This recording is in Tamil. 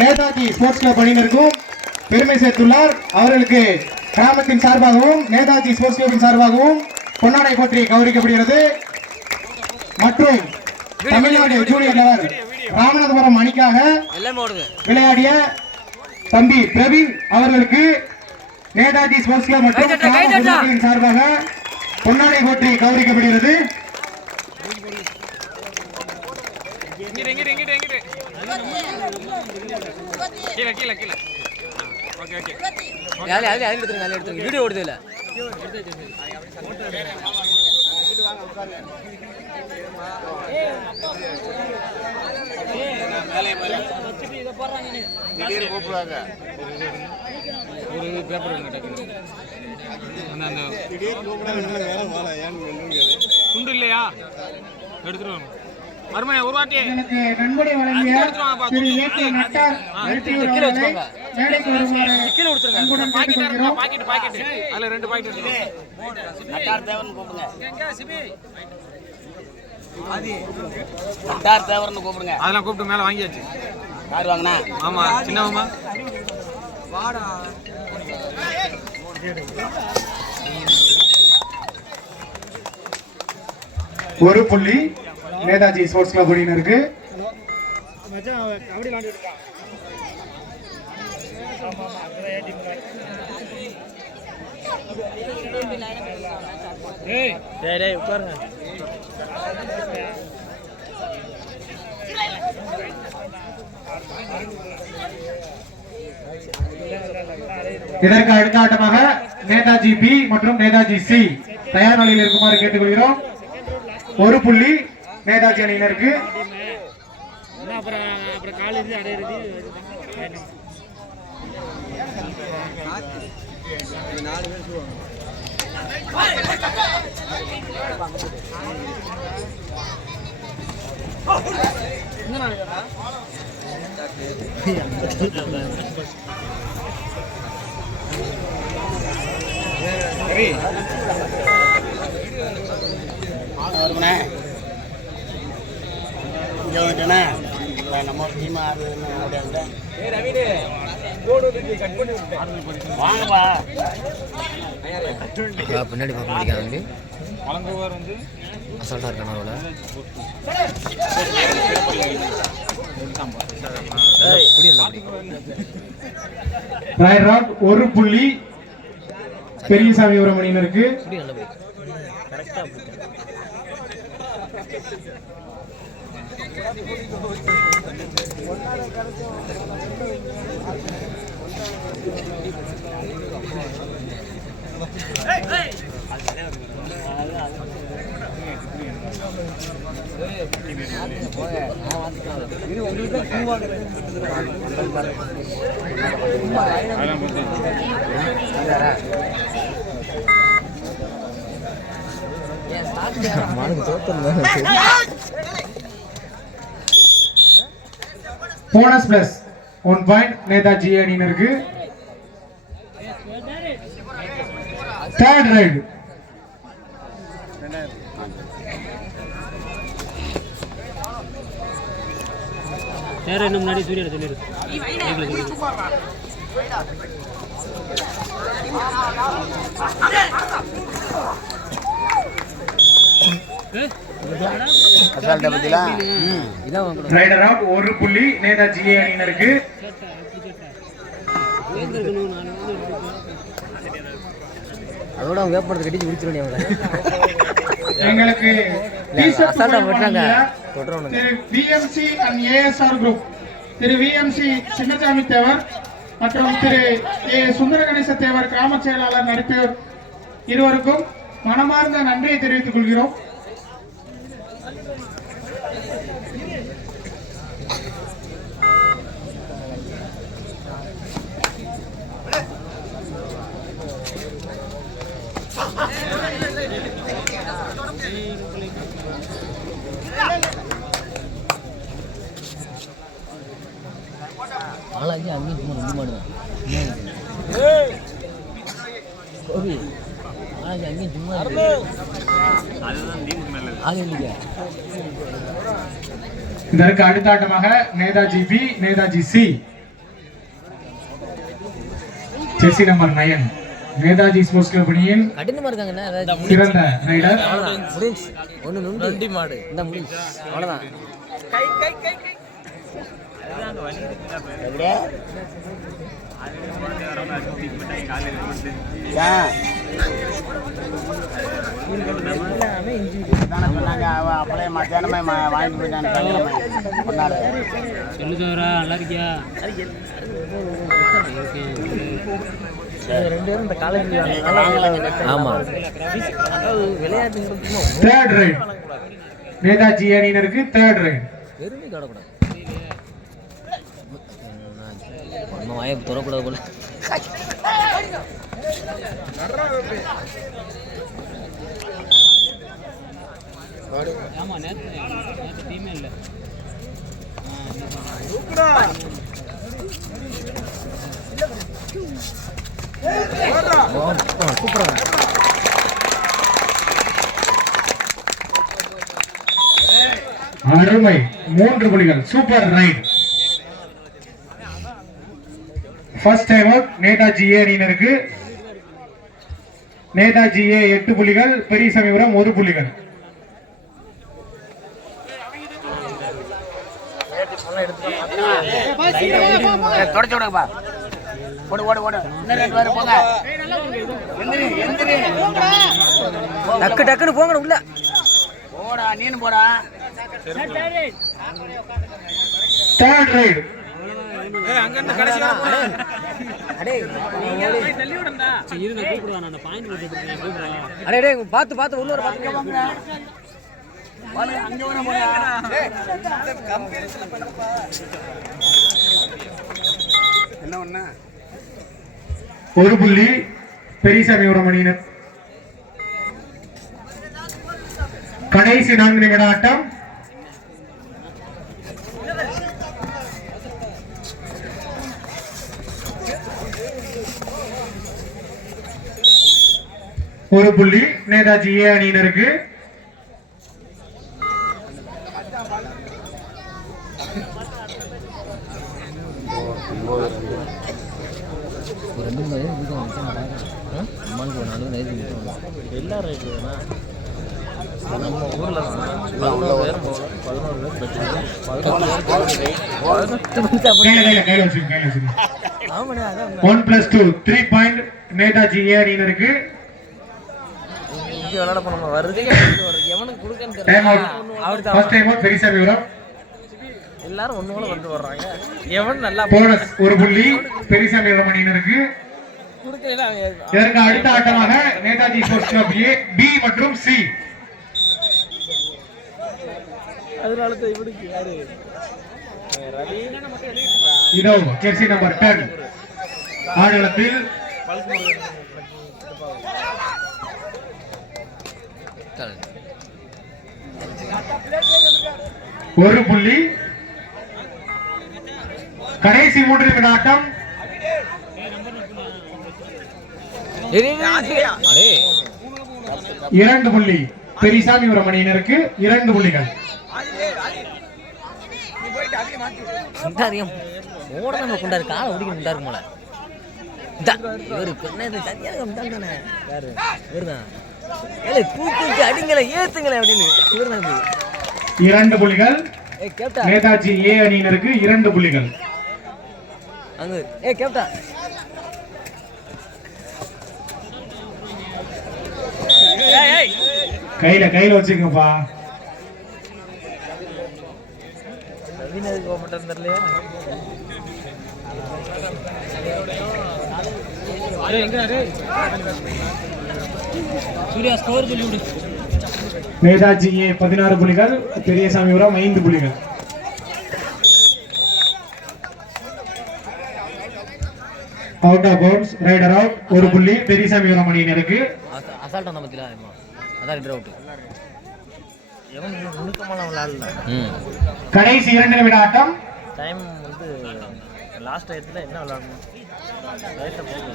நேதாஜி ஸ்போர்ட்ஸ் கிளப் அணியினருக்கும் பெருமை சேர்த்துள்ளார். அவர்களுக்கு கிராமத்தின் சார்பாகவும் நேதாஜி ஸ்போர்ட்ஸ் கிளப்பின் சார்பாகவும் பொன்னாடை போற்றி கௌரவிக்கப்படுகிறது. மற்றும் தமிழ்நாடு ஜூனியர் லெவல் ராமநாதபுரம் அணிக்காக விளையாடிய தம்பி பிரவீன் அவர்களுக்கு நேதாஜி ஸ்போர்ட்ஸ் கிளப் மற்றும் சார்பாக பொன்னாடை போற்றி கௌரவிக்கப்படுகிறது. வீடியோ ஓடுது இல்ல ஒரு பேப்பர் துண்டு இல்லையா எடுத்துருவாங்க. மறுமணி ஒரு வாட்டி நன்கொடை வழங்கிய திரு ஏகே நட்டார் பாக்கெட் அதுல 2 பாக்கெட் நட்டார் தேவன் கூப்பிடுங்க. நட்டார் தேவன் கூப்பிடுங்க. அதெல்லாம் கூப்பிட்டு மேல வாங்கியாச்சு. யார் வாங்கினா? ஆமா சின்னவமா வாடா. ஒரு புள்ளி நேதாஜி ஸ்போர்ட்ஸ் கிளப் அணியினருக்கு. இதற்கு அடுத்த ஆட்டமாக நேதாஜி பி மற்றும் நேதாஜி சி தயார் நிலையில் இருக்குமாறு கேட்டுக்கொள்கிறோம். ஒரு புள்ளி நேதாஜி அணியினருக்கு. நம்ம டீமா பின்னாடி பார்க்க முடியாது வந்து அசால்ட்டா இருக்கான ஒரு புள்ளி பெரியசாமி மணியினருக்கு. போனஸ் பிளஸ் 1 பாயிண்ட் நேதாஜி அணியினருக்கு. தேர்ட் ரைட் முன்னாடி சூரியன் சொல்லிடு. ஒரு புள்ளி நேதாஜி அணியினருக்கு. அதோட வேப்பத்தை கட்டி குடிச்சிருவேன். எங்களுக்கு VMC and ASR group Thiru VMC Chinnasamy Thevar மற்றும் திரு ஏ சுந்தர கணேச தேவர் கிராம செயலாளர் நடிப்பவர் இருவருக்கும் மனமார்ந்த நன்றியை தெரிவித்துக் கொள்கிறோம். ஆளாக்கி அங்கேயும் சும்மா ரெண்டு மாடுதான் கோபி இதற்கு அடுத்த ஆட்டமாக Netaji B, Netaji C. Jersey number 9 Netaji sports club அணியின் சிறந்த ரைடர். அப்படியே மத்தியானமே வாங்கிட்டு போயிட்டாங்க. நல்லா இருக்கியா? தேர்ட் ரைட் நேதாஜி அணியினருக்கு தேர்ட் ரைட். வாய்ப்பு தொடக்கூடாது போல. அருமை 3 புள்ளிகள். Super right. First time out Netaji A அணியினருக்கு. நேதாஜி ஏ 8 புள்ளிகள், பெரிய சமீபுரம் 1 புள்ளிகள். டக்கு டக்குன்னு போங்க உள்ள. போடா நீனு போடா. Third right. அங்க இருந்து கடைசி வர போடா. அடே தள்ளி விடுடா. சரி இரு நான் கூப்பிடுறேன். நான் பாயிண்ட் போட்டுறேன். கூப்பிடுறேன். அடே டேய் பாத்து உள்ளூர பாத்து வாங்க. வாங்க அங்க வர போடா. டேய் கம்பெனிஸ்ல பண்ணப்பா. என்ன பண்ணா? 1 புள்ளி பெரிய சமீபுரம் அணியினர். கடைசி 4 நிமிட ஆட்டம். ஒரு புள்ளி நேதாஜி ஏ அணியினருக்கு. கையில வச்சுக்கோங்க. 1+2 3 பாயிண்ட் நேதாஜி ஏ அணியினருக்கு. விளையாட போனோம் வருது எவனுக்கு கொடுக்கன்னு time out. First time out பெரிய சமீபுரம். எல்லாரும் ஒண்ணு போல வந்து வர்றாங்க. எவன் நல்லா போனஸ் 1 புள்ளி பெரிய சமீபுரம் அணியினருக்கு. இதற்கு அடுத்த ஆட்டமாக Netaji sports club A, B மற்றும் சி. அதனால தான் இவனுக்கு யாரு இதோ ஜெர்சி நம்பர் 10 ஆடுகளத்தில் ஒரு புள்ளி. கடைசி 3 நிமிட ஆட்டம். 2 புள்ளி பெரியசாமிபுரம் அணியினருக்கு 2 புள்ளிகள். கொண்டாரு காலை ஒடிக்க முண்டாரு போல. தூக்கி அடிங்களே ஏத்துங்களே அப்படின்னு இவர் தான் 2 புள்ளிகள். நேதாஜி ஏ அணியினருக்கு 2 புள்ளிகள். அங்க கேப்டா கையில வச்சுக்கப்பா. நேதாஜி ஏ 16 புள்ளிகள், பெரியசாமிபுரம் 5 புள்ளிகள். Out of bounds, raider out. 1 புள்ளி பெரியசாமிபுரம் அணியினருக்கு. அசால்ட் அந்த பத்தில அதான் ரைடர் அவுட். எவன் நுணுக்கமான விளையாடல. கடைசி 2 நிமிட ஆட்டம். டைம் வந்து லாஸ்ட் டயத்துல என்ன விளையாடணும் ரைட்ல போகுது.